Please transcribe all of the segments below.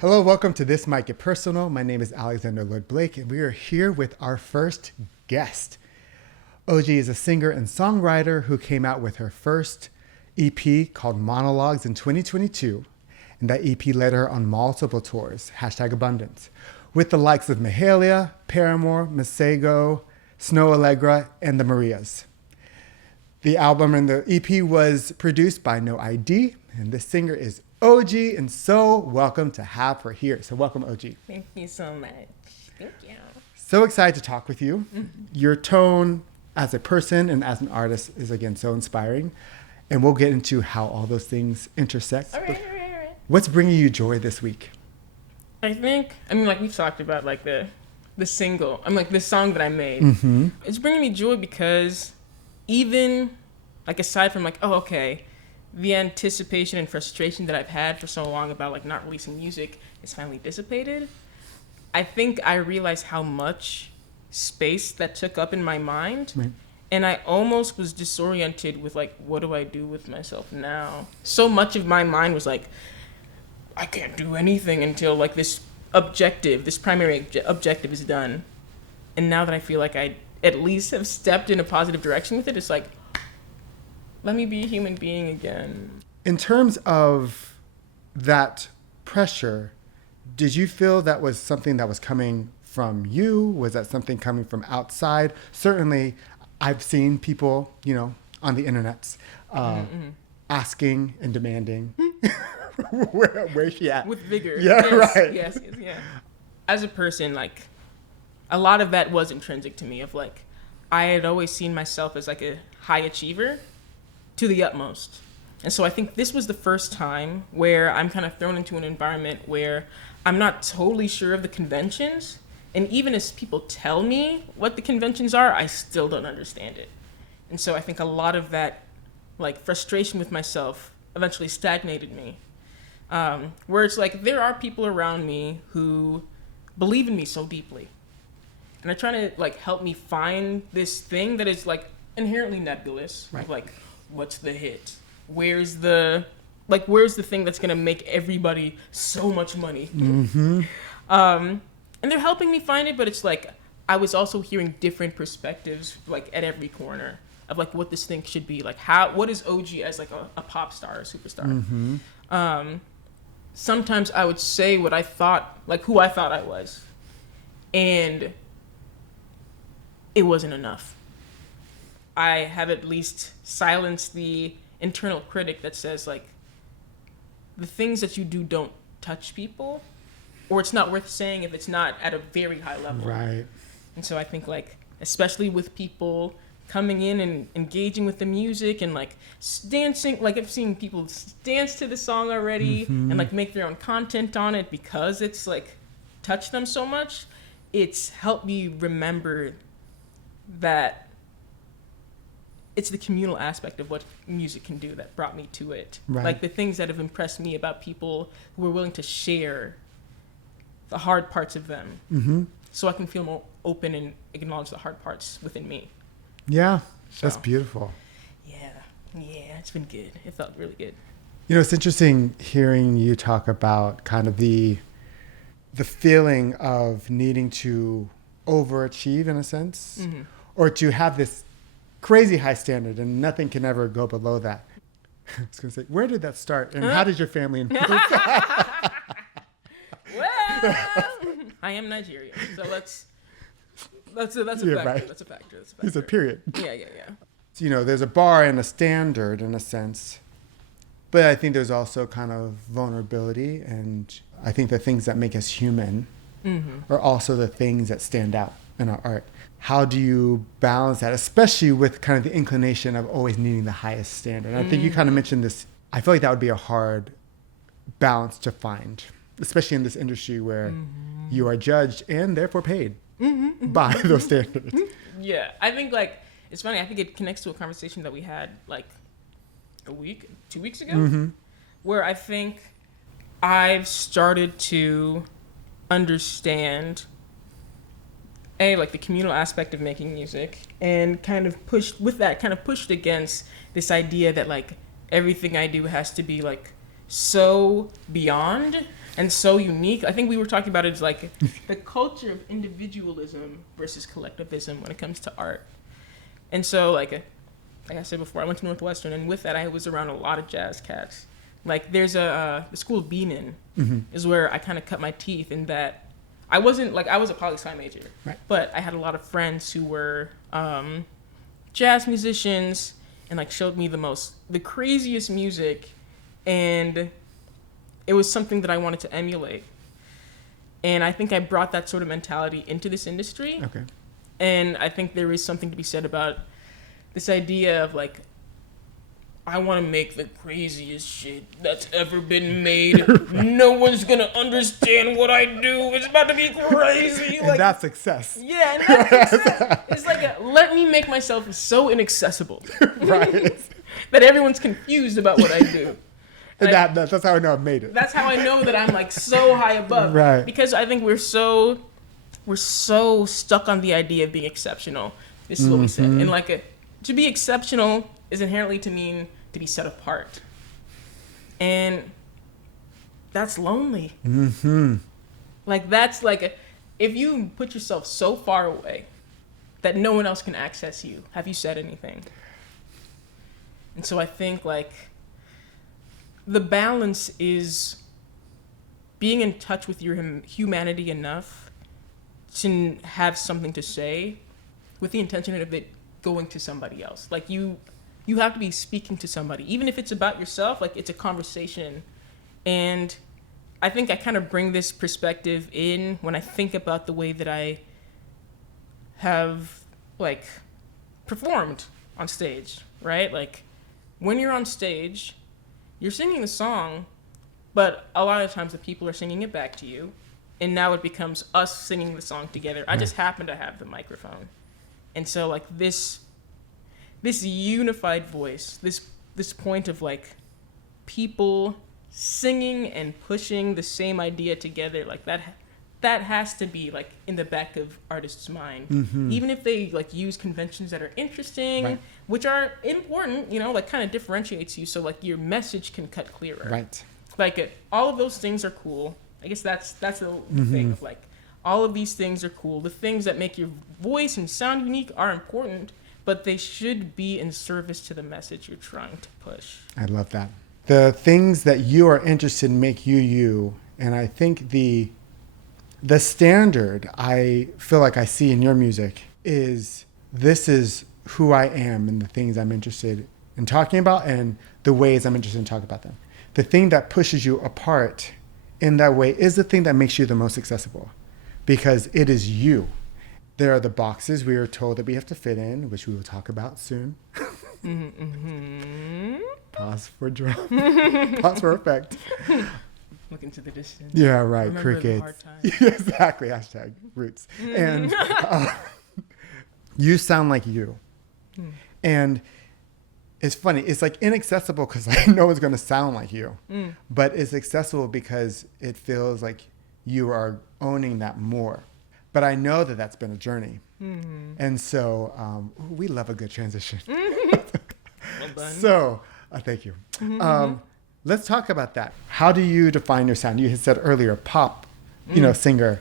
Hello, welcome to This Might Get Personal. My name is Alexander Lloyd Blake, and we are here with our first guest. OG is a singer and songwriter who came out with her first EP called Monologues in 2022. And that EP led her on multiple tours, #Abundance, with the likes of Mahalia, Paramore, Masego, Snow Allegra, and the Marias. The album and the EP was produced by No ID, and this singer is OG, and so welcome to have her here. So welcome, OG. Thank you so much. Thank you. So excited to talk with you. Your tone as a person and as an artist is, again, so inspiring. And we'll get into how all those things intersect. All right. What's bringing you joy this week? I think, like we've talked about, like the single, the song that I made. Mm-hmm. It's bringing me joy because even, aside from the anticipation and frustration that I've had for so long about, not releasing music is finally dissipated, I think I realized how much space that took up in my mind. Right. And I almost was disoriented with, what do I do with myself now? So much of my mind was I can't do anything until, this primary objective is done. And now that I feel like I at least have stepped in a positive direction with it, it's let me be a human being again. In terms of that pressure, did you feel that was something that was coming from you? Was that something coming from outside? Certainly, I've seen people, on the internet asking and demanding, where's she at? With vigor. Yeah, yes, right. Yes. As a person, a lot of that was intrinsic to me of I had always seen myself as a high achiever to the utmost. And so I think this was the first time where I'm kind of thrown into an environment where I'm not totally sure of the conventions. And even as people tell me what the conventions are, I still don't understand it. And so I think a lot of that frustration with myself eventually stagnated me. Where it's there are people around me who believe in me so deeply. And they're trying to help me find this thing that is inherently nebulous. Right. What's the hit? Where's the thing that's gonna make everybody so much money? Mm-hmm. And they're helping me find it, but it's I was also hearing different perspectives at every corner of what this thing should be. What is OG as a pop star or superstar? Mm-hmm. Sometimes I would say what I thought, who I thought I was, and it wasn't enough. I have at least silenced the internal critic that says the things that you do don't touch people, or it's not worth saying if it's not at a very high level. Right. And so I think especially with people coming in and engaging with the music and dancing, I've seen people dance to the song already and make their own content on it because it's touched them so much. It's helped me remember that it's the communal aspect of what music can do that brought me to it. Right. The things that have impressed me about people who are willing to share the hard parts of them. Mm-hmm. So I can feel more open and acknowledge the hard parts within me. Yeah, that's beautiful. Yeah, it's been good. It felt really good. It's interesting hearing you talk about kind of the feeling of needing to overachieve in a sense, or to have this crazy high standard and nothing can ever go below that. I was going to say, where did that start and how did your family influence that? Well, I am Nigerian, so that's a factor. Right. That's a factor. It's a period. Yeah. So, there's a bar and a standard in a sense, but I think there's also kind of vulnerability, and I think the things that make us human are also the things that stand out in our art. How do you balance that, especially with kind of the inclination of always needing the highest standard? And I think you kind of mentioned this. I feel like that would be a hard balance to find, especially in this industry where you are judged and therefore paid by those standards. Yeah, I think it's funny. I think it connects to a conversation that we had 2 weeks ago, where I think I've started to understand the communal aspect of making music, and kind of pushed against this idea that everything I do has to be so beyond and so unique. I think we were talking about it as like the culture of individualism versus collectivism when it comes to art. And so like I said before, I went to Northwestern, and with that I was around a lot of jazz cats. Like there's the school of Benin is where I kind of cut my teeth in that I wasn't like, I was a poli-sci major, right. but I had a lot of friends who were jazz musicians and like showed me the craziest music, and it was something that I wanted to emulate. And I think I brought that sort of mentality into this industry. Okay. And I think there is something to be said about this idea of like, I want to make the craziest shit that's ever been made. No one's going to understand what I do. It's about to be crazy. And that's success. Yeah, and that's success. It's like, let me make myself so inaccessible. Right. That everyone's confused about what I do. And Like, that's how I know I made it. that's how I know that I'm like so high above. Right. Because I think we're so stuck on the idea of being exceptional. This is what we said. And like to be exceptional is inherently to mean to be set apart. And that's lonely. Like that's like if you put yourself so far away that no one else can access you, have you said anything? And so I think like the balance is being in touch with your humanity enough to have something to say with the intention of it going to somebody else. Like you have to be speaking to somebody, even if it's about yourself, like it's a conversation. And I think I kind of bring this perspective in when I think about the way that I have like performed on stage, right? Like when you're on stage, you're singing the song, but a lot of times the people are singing it back to you. And now it becomes us singing the song together. I just happen to have the microphone. And so like this unified voice, this point of like people singing and pushing the same idea together, like that has to be like in the back of artists' mind. Even if they like use conventions that are interesting, right. which are important, you know, like kind of differentiates you so like your message can cut clearer. Right. Like all of those things are cool. I guess that's the thing of like all of these things are cool. The things that make your voice and sound unique are important, but they should be in service to the message you're trying to push. I love that. The things that you are interested in make you you. And I think the standard I feel like I see in your music is this is who I am and the things I'm interested in talking about and the ways I'm interested in talking about them. The thing that pushes you apart in that way is the thing that makes you the most accessible because it is you. There are the boxes we are told that we have to fit in, which we will talk about soon. Pause for drum. Pause for effect. Look into the distance. Yeah, right. Remember Crickets. the hard times. Exactly. Hashtag roots. And you sound like you. And it's funny. It's like inaccessible because like no one's going to sound like you. But it's accessible because it feels like you are owning that more. But I know that that's been a journey. And so we love a good transition. Well done. So thank you. Let's talk about that. How do you define your sound? You had said earlier, pop, singer.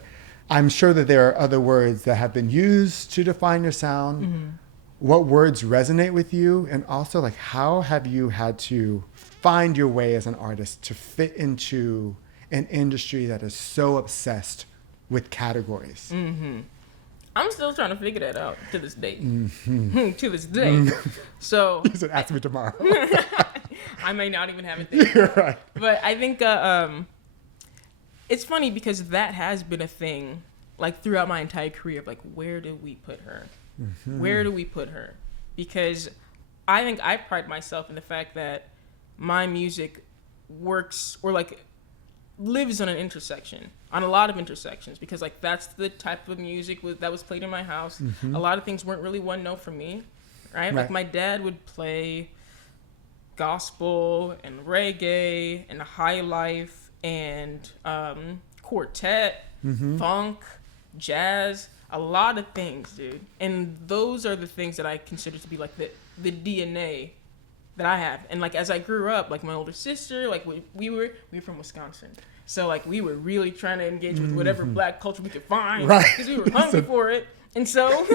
I'm sure that there are other words that have been used to define your sound. What words resonate with you? And also, like, how have you had to find your way as an artist to fit into an industry that is so obsessed with categories? I'm still trying to figure that out to this day. To this day. So You said ask me tomorrow. I may not even have it there. You're right. But I think it's funny because that has been a thing like throughout my entire career of like, where do we put her? Where do we put her? Because I think I pride myself in the fact that my music works or like lives on an intersection, on a lot of intersections, because like that's the type of music that was played in my house. A lot of things weren't really one note for me, right? Like my dad would play gospel and reggae and high life and quartet, funk, jazz, a lot of things, dude. And those are the things that I consider to be like the DNA that I have. And like as I grew up, like my older sister, like we were from Wisconsin. So like we were really trying to engage with whatever black culture we could find, Right. because we were hungry for it. And so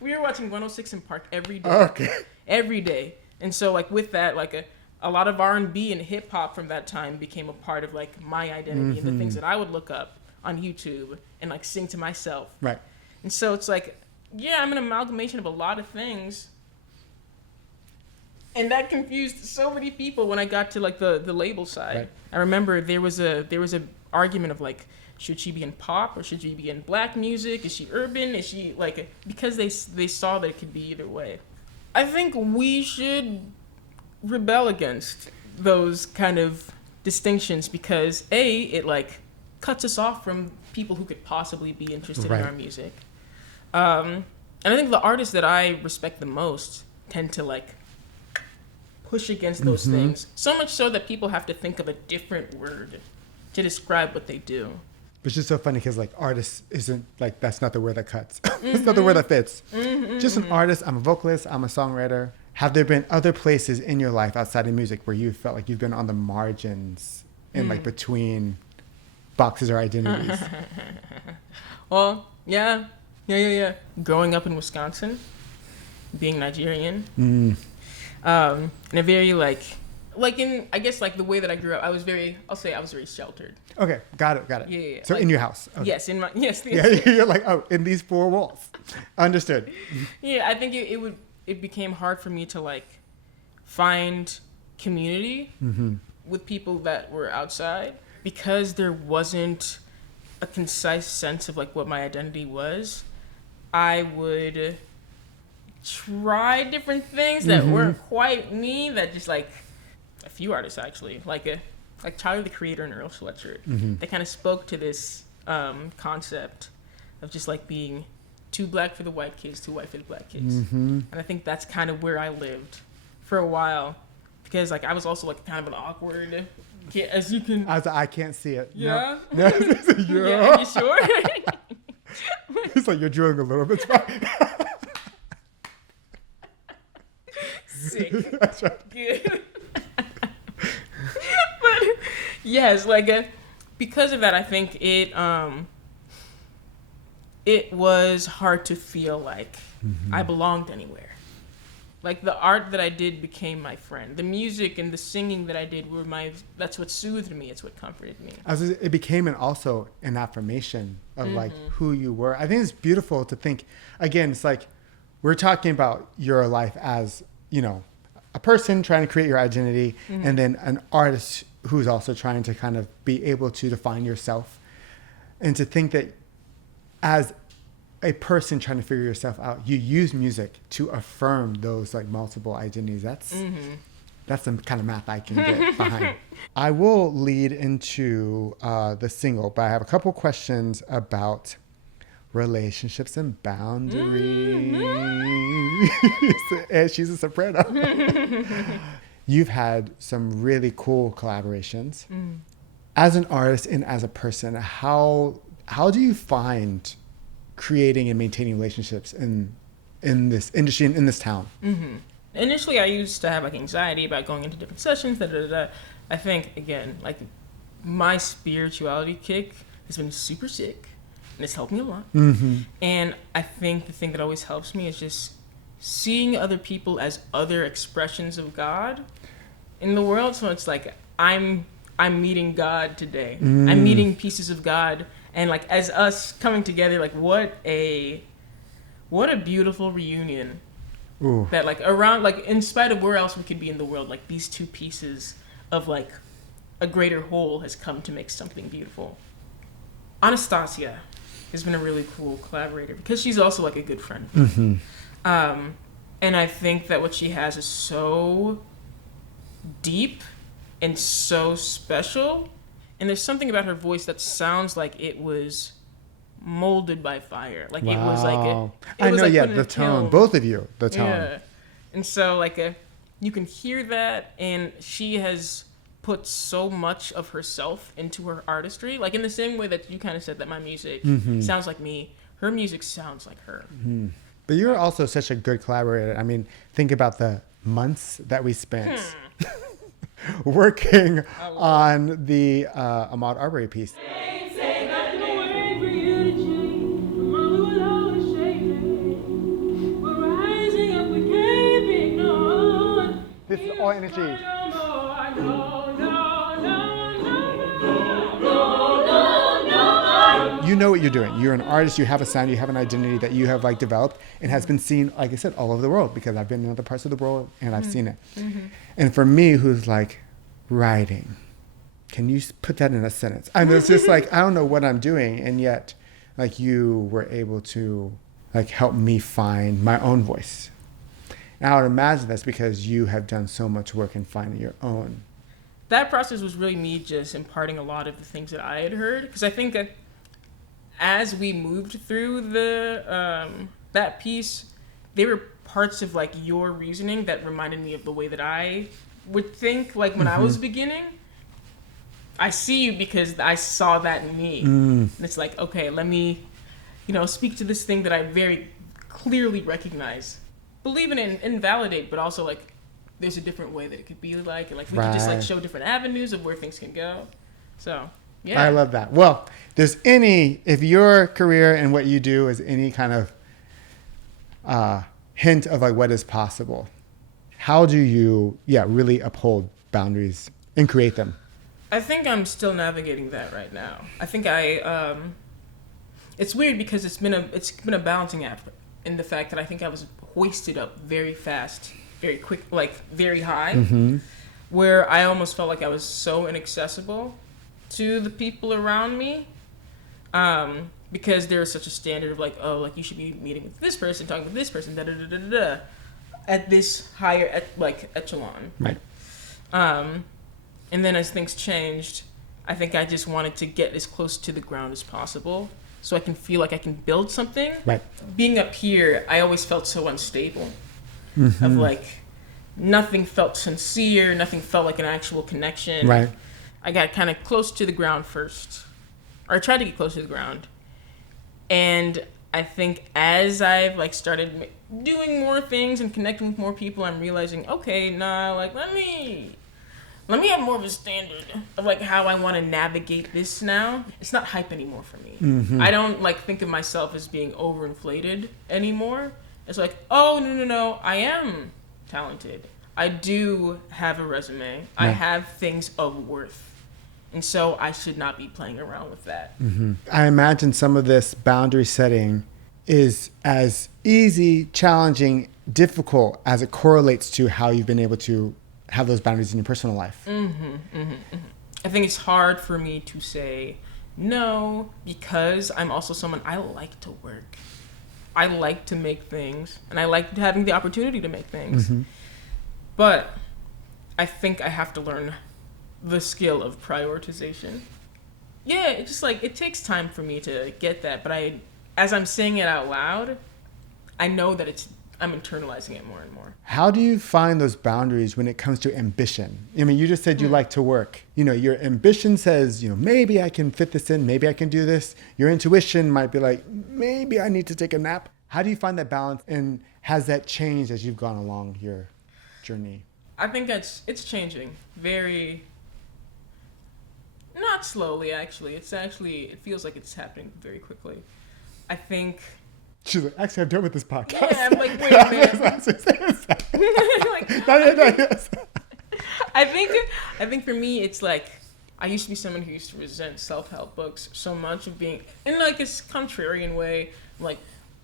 we were watching 106 in Park every day. Okay. Every day. And so like with that, like a lot of R&B and hip hop from that time became a part of like my identity and the things that I would look up on YouTube and like sing to myself. Right. And so it's like, yeah, I'm an amalgamation of a lot of things. And that confused so many people when I got to like the label side. Right. I remember there was a argument of like, should she be in pop or should she be in black music? Is she urban? Is she like, because they saw that it could be either way. I think we should rebel against those kind of distinctions because it like cuts us off from people who could possibly be interested in our music. And I think the artists that I respect the most tend to like push against those things, so much so that people have to think of a different word to describe what they do. Which is so funny because like artist isn't like, that's not the word that cuts. It's not the word that fits. Just an artist. I'm a vocalist. I'm a songwriter. Have there been other places in your life outside of music where you felt like you've been on the margins in like between boxes or identities? Well, yeah. Growing up in Wisconsin, being Nigerian, in a very like in, I guess like the way that I grew up, I was very sheltered. Okay, got it. Yeah. So like, in your house. Okay. Yes, Yeah, you're like, oh, in these four walls. Understood. Yeah, I think it became hard for me to like find community with people that were outside because there wasn't a concise sense of like what my identity was. I would try different things that weren't quite me, that just like a few artists actually, like Tyler the Creator and Earl Sweatshirt. They kind of spoke to this concept of just like being too black for the white kids, too white for the black kids. And I think that's kind of where I lived for a while because like I was also like kind of an awkward kid, as you can. I can't see it. Yeah. No. Yeah, you sure? It's like you're drilling a little bit. Sick. That's right. Good. But yes, like because of that, I think it was hard to feel like I belonged anywhere. Like the art that I did became my friend. The music and the singing that I did that's what soothed me. It's what comforted me. It became also an affirmation of like who you were. I think it's beautiful to think, again, it's like we're talking about your life as, you know, a person trying to create your identity and then an artist who's also trying to kind of be able to define yourself. And to think that as a person trying to figure yourself out, you use music to affirm those like multiple identities. That's the kind of math I can get behind. I will lead into the single, but I have a couple questions about relationships and boundaries. And she's a soprano. You've had some really cool collaborations. As an artist and as a person, how do you find creating and maintaining relationships in this industry and in this town? Initially, I used to have like anxiety about going into different sessions. I think again, like my spirituality kick has been super sick, and it's helped me a lot. And I think the thing that always helps me is just seeing other people as other expressions of God in the world. So it's like I'm meeting God today. I'm meeting pieces of God. And like as us coming together, like what a beautiful reunion. Ooh. That like around, like in spite of where else we could be in the world, like these two pieces of like a greater whole has come to make something beautiful. Anastasia has been a really cool collaborator because she's also like a good friend. And I think that what she has is so deep and so special. And there's something about her voice that sounds like it was molded by fire. Like it was like I know, like yeah, put in the a tone. kiln. Both of you, the tone. Yeah. And so like you can hear that, and she has put so much of herself into her artistry. Like in the same way that you kind of said that my music sounds like me, her music sounds like her. But you're also such a good collaborator. I mean, think about the months that we spent working on the Ahmaud Arbery piece. This is all energy. You know what you're doing. You're an artist. You have a sound. You have an identity that you have like developed and has been seen, like I said, all over the world, because I've been in other parts of the world and I've seen it. And for me, who's like writing, can you put that in a sentence? I mean, it's just like, I don't know what I'm doing. And yet like you were able to like help me find my own voice. And I would imagine that's because you have done so much work in finding your own. That process was really me just imparting a lot of the things that I had heard. Because I think that as we moved through the that piece, there were parts of like your reasoning that reminded me of the way that I would think. Like when I was beginning, I see you because I saw that in me. And it's like, okay, let me, speak to this thing that I very clearly recognize. Believe in it and validate, but also like there's a different way that it could be like, and like we could just like show different avenues of where things can go. So yeah, I love that. Well, if your career and what you do is any kind of hint of like what is possible, how do you really uphold boundaries and create them? I think I'm still navigating that right now. I think it's weird because it's been a balancing act in the fact that I think I was hoisted up very fast, very quick, like very high, where I almost felt like I was so inaccessible to the people around me, because there was such a standard of like, oh, like you should be meeting with this person, talking with this person, at this higher echelon. Right. And then as things changed, I think I just wanted to get as close to the ground as possible so I can feel like I can build something. Right. Being up here, I always felt so unstable. Of like, nothing felt sincere, nothing felt like an actual connection. Right. I got kind of close to the ground first. Or I tried to get close to the ground. And I think as I've like started doing more things and connecting with more people, I'm realizing, okay, nah, like let me have more of a standard of like how I want to navigate this now. It's not hype anymore for me. I don't like think of myself as being overinflated anymore. It's like, oh, no, I am talented. I do have a resume. Yeah. I have things of worth. And so I should not be playing around with that. I imagine some of this boundary setting is as easy, challenging, difficult as it correlates to how you've been able to have those boundaries in your personal life. I think it's hard for me to say no because I'm also someone, I like to work. I like to make things, and I like having the opportunity to make things. But I think I have to learn the skill of prioritization. Yeah, it's just like, it takes time for me to get that, but as I'm saying it out loud, I know that I'm internalizing it more and more. How do you find those boundaries when it comes to ambition? I mean, you just said you like to work. Your ambition says, maybe I can fit this in, maybe I can do this. Your intuition might be like, maybe I need to take a nap. How do you find that balance, and has that changed as you've gone along your journey? I think it's changing very, not slowly actually. It feels like it's happening very quickly. I think. She's like, actually, I'm done with this podcast. Yeah, I'm like, wait a minute. I think for me, it's like, I used to be someone who used to resent self-help books so much of being, in like a contrarian way, like,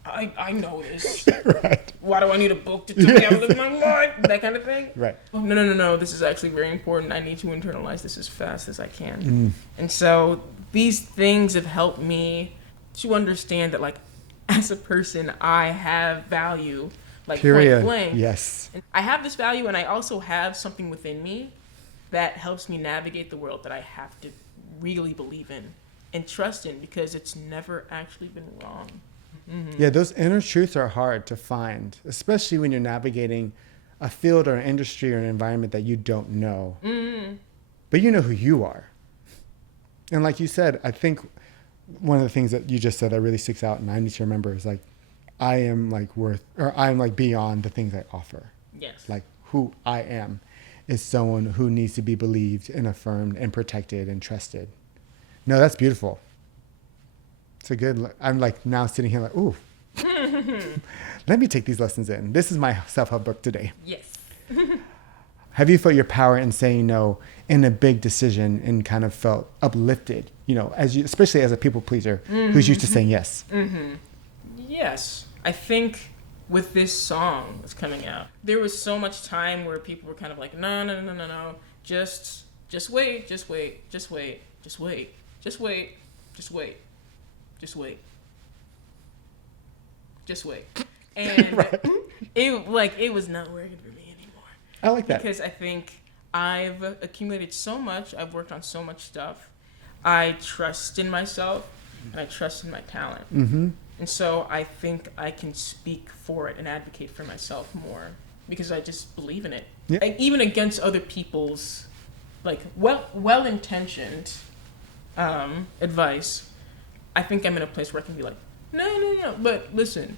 I know this. Right. Why do I need a book to tell me how to live my life? That kind of thing. Right. No. This is actually very important. I need to internalize this as fast as I can. And so these things have helped me to understand that, like, as a person, I have value, like point blank. Yes. And I have this value, and I also have something within me that helps me navigate the world that I have to really believe in and trust in, because it's never actually been wrong. Yeah, those inner truths are hard to find, especially when you're navigating a field or an industry or an environment that you don't know. But you know who you are. And like you said, I think one of the things that you just said that really sticks out and I need to remember is like, I am like worth, or I'm like beyond the things I offer. Yes. Like who I am is someone who needs to be believed and affirmed and protected and trusted. No, that's beautiful. It's a good, I'm like now sitting here like, ooh, let me take these lessons in. This is my self-help book today. Yes. Have you felt your power in saying no in a big decision and kind of felt uplifted, you know, as you, especially as a people pleaser who's used to saying yes? Yes. I think with this song that's coming out, there was so much time where people were kind of like, no. Just wait, just wait, just wait, just wait, just wait, just wait, just wait. Just wait. And Right. it was not working for me anymore. I like that. Because I think I've accumulated so much. I've worked on so much stuff. I trust in myself and I trust in my talent. Mm-hmm. And so I think I can speak for it and advocate for myself more because I just believe in it. Yeah. And even against other people's like well-intentioned advice, I think I'm in a place where I can be like, no, but listen,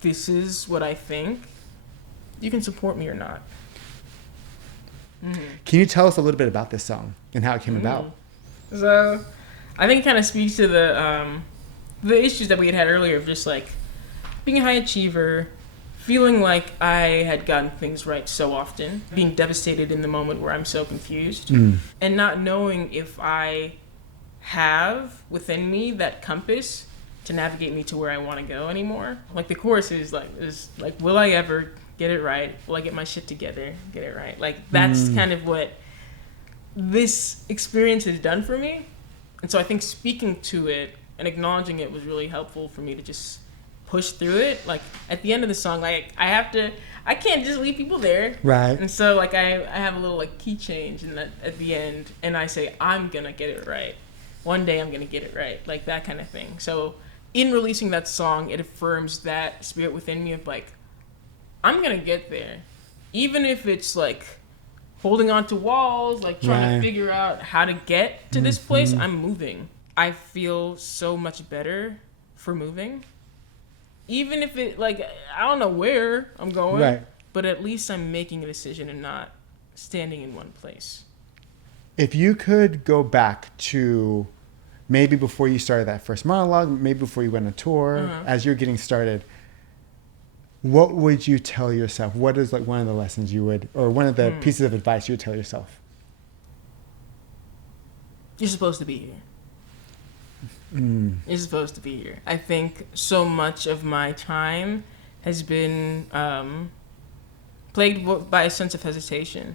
this is what I think. You can support me or not. Can you tell us a little bit about this song and how it came about? So I think it kind of speaks to the issues that we had earlier of just like being a high achiever, feeling like I had gotten things right so often, being devastated in the moment where I'm so confused, and not knowing if I have within me that compass to navigate me to where I want to go anymore. Like the chorus is like, will I ever get it right? Will I get my shit together? Get it right? Like that's kind of what this experience has done for me. And so I think speaking to it and acknowledging it was really helpful for me to just push through it. Like at the end of the song, like I can't just leave people there. Right. And so like I have a little like key change in that at the end, and I say I'm gonna get it right. One day I'm gonna get it right, like that kind of thing. So in releasing that song, it affirms that spirit within me of like, I'm gonna get there, even if it's like holding on to walls, like trying to figure out how to get to this place. I'm moving. I feel so much better for moving, even if it like I don't know where I'm going, Right. but at least I'm making a decision and not standing in one place. If you could go back to maybe before you started that first monologue, maybe before you went on tour, as you're getting started, what would you tell yourself? What is like one of the lessons you would, or one of the pieces of advice you would tell yourself? You're supposed to be here. You're supposed to be here. I think so much of my time has been plagued by a sense of hesitation.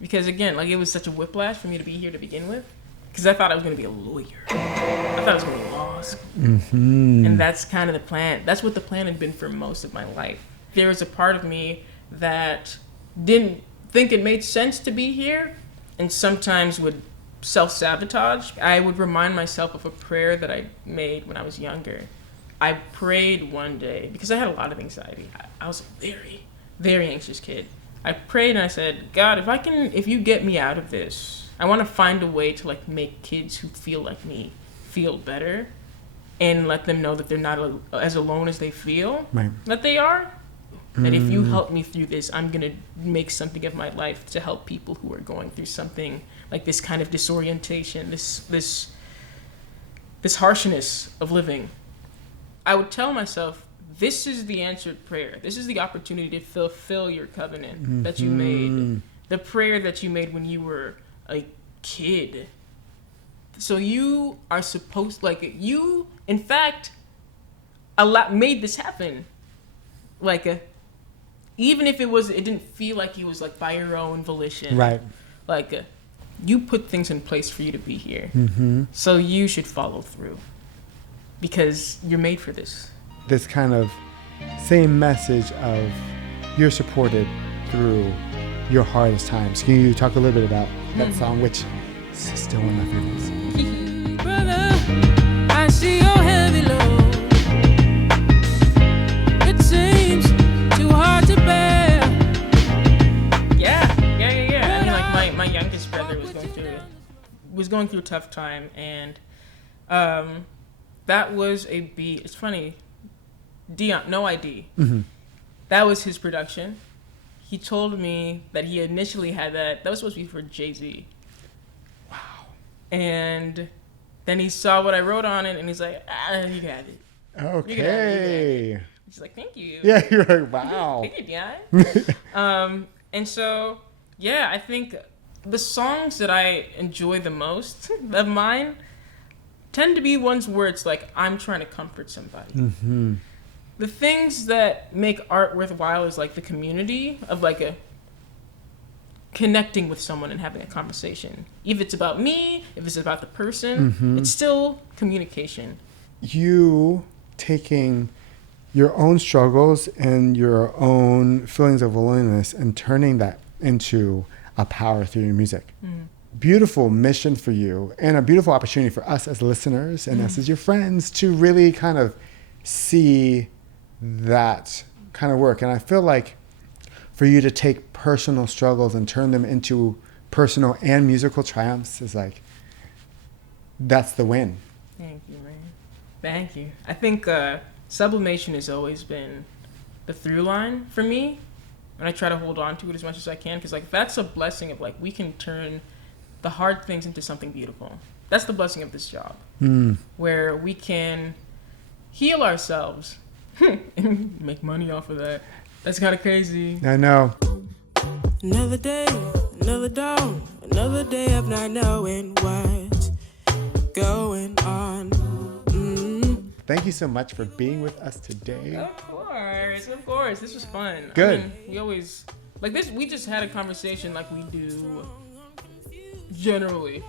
Because again, like it was such a whiplash for me to be here to begin with. Because I thought I was going to be a lawyer. I thought I was going to law school. And that's kind of the plan. That's what the plan had been for most of my life. There was a part of me that didn't think it made sense to be here and sometimes would self-sabotage. I would remind myself of a prayer that I made when I was younger. I prayed one day because I had a lot of anxiety. I was a very, very anxious kid. I prayed and I said, God, if you get me out of this, I want to find a way to like make kids who feel like me feel better and let them know that they're not as alone as they feel that they are. That if you help me through this, I'm going to make something of my life to help people who are going through something like this kind of disorientation, this harshness of living. I would tell myself, this is the answered prayer. This is the opportunity to fulfill your covenant that you made. The prayer that you made when you were a kid. So you are supposed, you, in fact, made this happen. Even if it didn't feel like it was like by your own volition. Right. You put things in place for you to be here. So you should follow through because you're made for this. This kind of same message of you're supported through your hardest times. Can you talk a little bit about that song, which is still one of my favorites? Brother, I see your heavy load. It seems too hard to bear. Yeah. I mean, like my youngest brother was going through a tough time, and that was a beat. It's funny, Dion, No ID. That was his production. he told me that he initially had that was supposed to be for Jay-Z. Wow. And then he saw what I wrote on it, and he's like, you got it. Okay. He's like, thank you. Yeah, you're like, wow. Thank you, Dad. And so, yeah, I think the songs that I enjoy the most of mine tend to be ones where it's like, I'm trying to comfort somebody. Mm-hmm. The things that make art worthwhile is like the community of like a connecting with someone and having a conversation. If it's about me, if it's about the person, it's still communication. You taking your own struggles and your own feelings of loneliness and turning that into a power through your music. Beautiful mission for you, and a beautiful opportunity for us as listeners and us as your friends to really kind of see that kind of work. And I feel like for you to take personal struggles and turn them into personal and musical triumphs is like, that's the win. Thank you, man. Thank you. I think sublimation has always been the through line for me, and I try to hold on to it as much as I can, because like that's a blessing of like we can turn the hard things into something beautiful. That's the blessing of this job, where we can heal ourselves and make money off of that. That's kind of crazy. I know. Another day, another dawn, another day of not knowing what's going on. Thank you so much for being with us today. Of course. This was fun. Good. I mean, we always, like this, we just had a conversation like we do generally.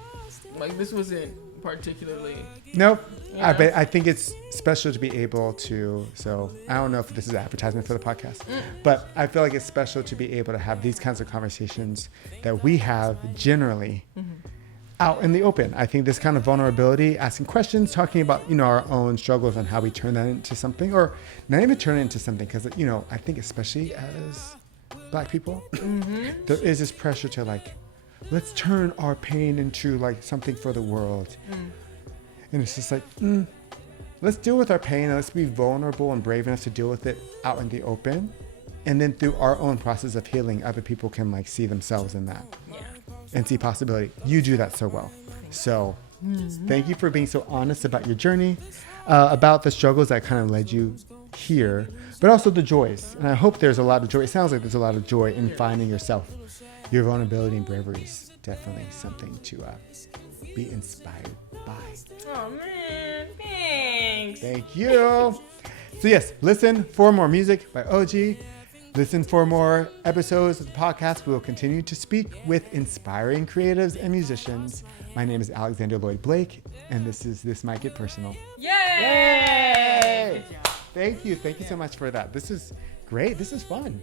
Like this wasn't particularly. Nope. Yeah. I think it's special to be able to, so I don't know if this is an advertisement for the podcast, but I feel like it's special to be able to have these kinds of conversations that we have generally out in the open. I think this kind of vulnerability, asking questions, talking about, our own struggles and how we turn that into something, or not even turn it into something, because, I think especially as Black people, there is this pressure to like, let's turn our pain into like something for the world. And it's just like, let's deal with our pain and let's be vulnerable and brave enough to deal with it out in the open. And then through our own process of healing, other people can like see themselves in that and see possibility. You do that so well. So thank you for being so honest about your journey, about the struggles that kind of led you here, but also the joys. And I hope there's a lot of joy. It sounds like there's a lot of joy in finding yourself. Your vulnerability and bravery is definitely something to be inspired by. Oh man, thanks. Thank you. So yes, listen for more music by OG. Listen for more episodes of the podcast. We will continue to speak with inspiring creatives and musicians. My name is Alexander Lloyd Blake, and This Might Get Personal. Yay! Thank you so much for that. This is great. This is fun.